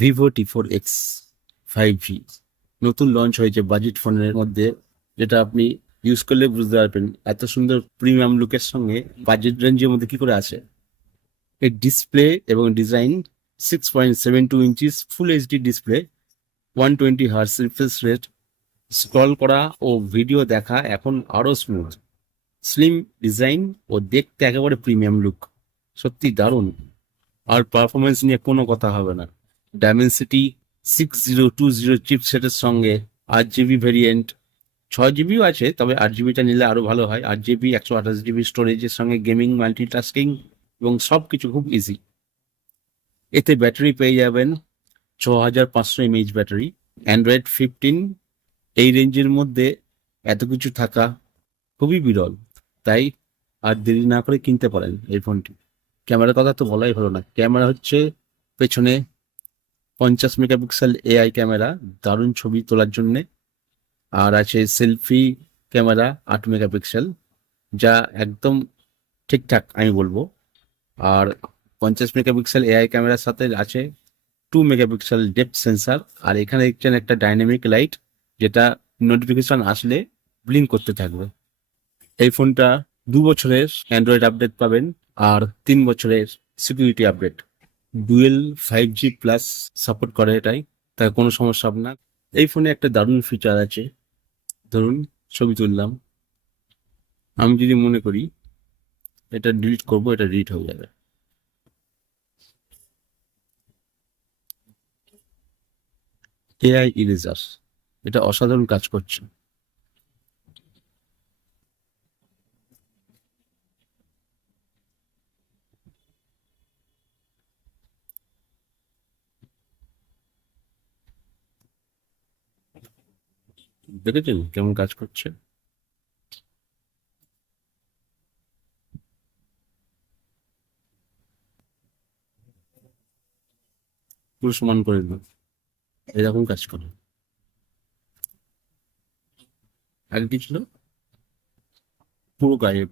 Vivo T4X 5G নতুন launch হয়েছে budget ফোনের মধ্যে, যেটা আপনি ইউজ করলে বুঝতে পারবেন এত সুন্দর প্রিমিয়াম লুকের সঙ্গে বাজেট রেঞ্জের মধ্যে কি করে আছে। এর ডিসপ্লে এবং design 6.72 inches full HD display, 120 hertz refresh rate, scroll করা ও ভিডিও দেখা এখন আরো স্মুথ, স্লিম ডিজাইন ও দেখতে একেবারে প্রিমিয়াম লুক, সত্যি দারুণ। আর পারফরমেন্স নিয়ে কোনো কথা হবে না। ডায়মেনসিটি 6020 চিপসেটের সঙ্গে 8 জিবি ভেরিয়েন্ট, 6 জিবিও আছে, তবে 8 জিবিটা নিলে আরো ভালো হয়। 8 জিবি 128 জিবি স্টোরেজের সঙ্গে গেমিং, মাল্টিটাস্কিং এবং সব কিছু খুব ইজি। এতে ব্যাটারি পেয়ে যাবেন 6500 mAh ব্যাটারি। অ্যান্ড্রয়েড 15 এই রেঞ্জের মধ্যে এত কিছু থাকা খুবই বিরল, তাই আর দেরি না করে কিনতে পারেন এই ফোনটি। ক্যামেরার কথা তো বলাই হলো না। ক্যামেরা হচ্ছে পেছনে 50 মেগাপিক্সেল এআই ক্যামেরা, দারুণ ছবি তোলার জন্যে। আর আছে সেলফি ক্যামেরা 8 মেগাপিক্সেল, যা একদম ঠিকঠাক আমি বলবো। আর 50 মেগাপিক্সেল এআই ক্যামেরার সাথে আছে 2 মেগাপিক্সেল ডেপথ সেন্সার। আর এখানে দেখছেন একটা ডাইনামিক লাইট, যেটা নোটিফিকেশন আসলে ব্লিঙ্ক করতে থাকবে। এই ফোনটা 2 বছরের অ্যান্ড্রয়েড আপডেট পাবেন আর 3 বছরের security update. Dual 5G+ support করে এটাই, তাই কোনো সমস্যা হবে না। এই ফোনে একটা দারুণ ফিচার আছে, ধরুন ছবি তুললাম, আমি যদি মনে করি এটা ডিলিট করব, এটা ডিলিট হয়ে যাবে। এআই ইরেজার, এটা অসাধারণ কাজ করছে। দেখেছেন কেমন কাজ করছে? পুরো সমান করে দিল, এরকম কাজ করে। আগে কি ছিল? পুরো গায়েব।